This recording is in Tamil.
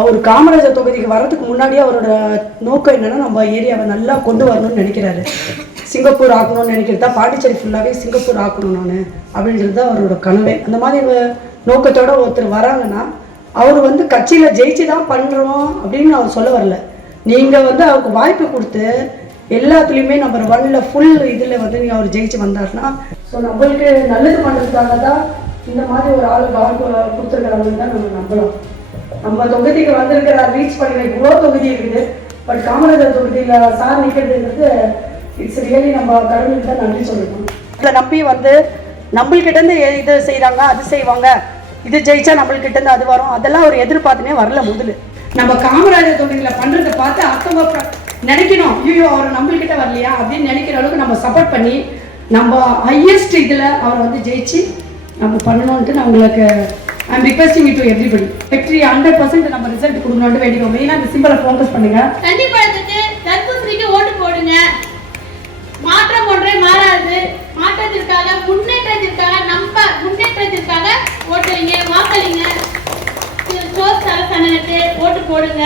அவர் காமராஜர் தொகுதிக்கு வர்றதுக்கு முன்னாடியே அவரோட நோக்கம் என்னன்னா நம்ம ஏரியாவை நல்லா கொண்டு வரணும்னு நினைக்கிறாரு. சிங்கப்பூர் ஆக்கணும்னு நினைக்கிறது தான், பாண்டிச்சேரி ஃபுல்லாகவே சிங்கப்பூர் ஆக்கணும் நான் அப்படின்றது தான் அவரோட கனவே. அந்த மாதிரி நோக்கத்தோட ஒருத்தர் வராங்கன்னா அவர் கட்சியில் ஜெயிச்சு தான் பண்ணுறோம் அப்படின்னு அவர் சொல்ல வரல. நீங்கள் அவருக்கு வாய்ப்பு கொடுத்து எல்லாத்துலேயுமே நம்பர் 1ல் ஃபுல் இதில் நீங்கள் அவர் ஜெயிச்சு வந்தார்னா ஸோ நம்மளுக்கு நல்லது பண்ணுறதுக்காக தான் இந்த மாதிரி ஒரு ஆள் வாய்ப்பு கொடுத்துருக்குறாங்கன்னு தான் நம்ம நம்பலாம். நம்ம தொகுதிக்கு வந்திருக்கிறார், ரீச் பண்ணிக்கிற இவ்வளோ தொகுதி இருக்குது. பட் காமராஜர் தொகுதியில் சார் நிற்கிறதுங்கிறது இட்ஸ் ரியலி நம்ம கடவுளுக்கு தான் நன்றி சொல்லணும். இதை நம்பி நம்மள்கிட்டேருந்து இது செய்கிறாங்க, அது செய்வாங்க, இது ஜெயிச்சா நம்மள்கிட்டேருந்து அது வரும், அதெல்லாம் ஒரு எதிர்பார்த்துனே வரல. முதல்ல நம்ம காமராஜர் தொகுதியில் பண்ணுறதை பார்த்து அடுத்தவங்க நினைக்கணும், ஐயோ அவர் நம்மள்கிட்ட வரலையா அப்படின்னு நினைக்கிற அளவுக்கு நம்ம சப்போர்ட் பண்ணி நம்ம ஹையஸ்ட் இதில் அவர் ஜெயிச்சு நம்ம பண்ணணும்ன்ட்டு நான் உங்களுக்கு ஐம் ரிக்வெஸ்டிங் டு எவ்ரிபடி. வெற்றி 100% நம்ம ரிசல்ட் கொடுக்கணும்னு வேண்டிக்கோங்க. மெயினாக இந்த சிம்பிளை ஃபோக்கஸ் பண்ணுங்க. கண்டிப்பாக தர்பூசணிக்கு ஓட்டு போடுங்க. மாற்றம் ஒன்றே மாறாது. மாற்றத்திற்காக, முன்னேற்றத்திற்காக, நம்ம முன்னேற்றத்திற்காக ஓட்டுவீங்க, வாக்களிங்க. சோஸ் அரசாங்கத்துக்கு ஓட்டு போடுங்க.